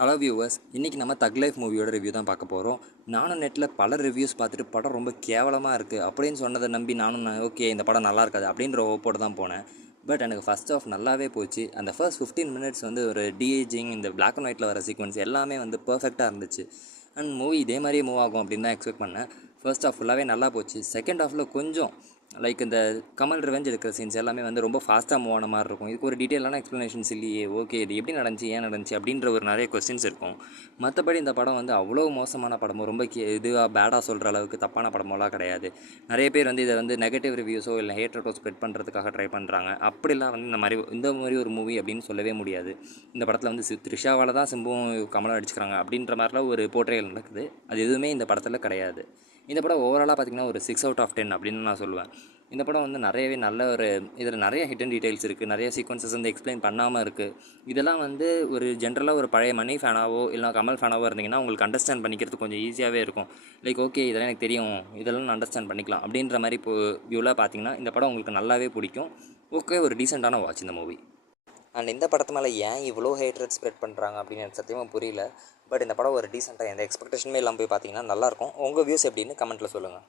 Hello viewers, இன்றைக்கி நம்ம தக் லைஃப் மூவியோட ரிவ்யூ தான் பார்க்க போகிறோம். நானும் நெட்டில் பல ரிவ்யூஸ் பார்த்துட்டு படம் ரொம்ப கேவலமாக இருக்குது அப்படின்னு சொன்னதை நம்பி நானும் ஓகே இந்த படம் நல்லா இருக்காது அப்படின்ற ஓப்போடு தான் போனேன். பட் எனக்கு ஃபஸ்ட் ஆஃப் நல்லாவே போச்சு. அந்த ஃபர்ஸ்ட் 15 மினிட்ஸ் வந்து ஒரு டிஏஜிங், இந்த பிளாக் அண்ட் ஒயிட்டில் வர சீக்வன்ஸ் எல்லாமே வந்து பர்ஃபெக்டாக இருந்துச்சு. அண்ட் மூவி இதே மாதிரியே மூவ் ஆகும் அப்படின்னு தான் எக்ஸ்பெக்ட் பண்ணேன். ஃபர்ஸ்ட் ஆஃப் ஃபுல்லாகவே நல்லா போச்சு. செகண்ட் ஆஃபில் கொஞ்சம் லைக் இந்த கமல் ரிவெஞ்ச் எடுக்கிற சீன்ஸ் எல்லாமே வந்து ரொம்ப ஃபாஸ்ட்டாக மூவ் ஆன மாதிரி இருக்கும். இதுக்கு ஒரு டீட்டெயிலான எக்ஸ்ப்ளனேஷன்ஸ் இல்லையே, ஓகே இது எப்படி நடந்துச்சு, ஏன் நடந்துச்சு அப்படின்ற ஒரு நிறைய கொஸ்டின்ஸ் இருக்கும். மற்றபடி இந்த படம் வந்து அவ்வளோ மோசமான படமோ, ரொம்ப இதுவாக பேடாக சொல்கிற அளவுக்கு தப்பான படமோலாம் கிடையாது. நிறைய பேர் வந்து இதை வந்து நெகட்டிவ் ரிவ்யூஸோ இல்லை ஹேட்ரட்டோ ஸ்ப்ரெட் பண்ணுறதுக்காக ட்ரை பண்ணுறாங்க. அப்படிலாம் வந்து இந்த மாதிரி ஒரு மூவி அப்படின்னு சொல்லவே முடியாது. இந்த படத்தில் வந்து த்ரிஷாவால் தான் சிம்பும் கமலும் அடிச்சுக்கிறாங்க அப்படின்ற மாதிரிலாம் ஒரு போர்ட்ரேயல் நடக்குது. அது எதுவுமே இந்த படத்தில் கிடையாது. இந்த படம் ஓவராலாக பார்த்திங்கன்னா ஒரு 6 out of 10 அப்படின்னு நான் சொல்லுவேன். இந்த படம் வந்து நிறையவே நல்ல ஒரு இதில் நிறைய ஹிடன் டீட்டெயில்ஸ் இருக்குது, நிறைய சீக்வன்சஸ் வந்து எக்ஸ்பிளைன் பண்ணாமல் இருக்குது. இதெல்லாம் வந்து ஒரு ஜென்ரலாக ஒரு பழைய மணி ஃபேனாவோ இல்லை கமல் ஃபேனாவோ இருந்தீங்கன்னா உங்களுக்கு அண்டர்ஸ்டாண்ட் பண்ணிக்கிறது கொஞ்சம் ஈஸியாகவே இருக்கும். லைக் ஓகே இதெல்லாம் எனக்கு தெரியும், இதெல்லாம் நான் அண்டர்ஸ்டாண்ட் பண்ணிக்கலாம் அப்படின்ற மாதிரி இப்போ வியூலாக பார்த்தீங்கன்னா இந்த படம் உங்களுக்கு நல்லாவே பிடிக்கும். ஓகே, ஒரு டீசெண்டான வாட்ச் இந்த மூவி. அண்ட் இந்த படத்து மேலே ஏன் இவ்வளோ ஹேட்ரட் ஸ்ப்ரெட் பண்ணுறாங்க அப்படின்னு எனக்கு சத்தியமாக புரியல. பட் இந்த படம் ஒரு டீசெண்டாக எந்த எக்ஸ்பெக்டேஷனுமே இல்லாமல் போய் பார்த்தீங்கன்னா நல்லாயிருக்கும். உங்கள் வியூஸ் எப்படின்னு கமெண்ட்டில் சொல்லுங்கள்.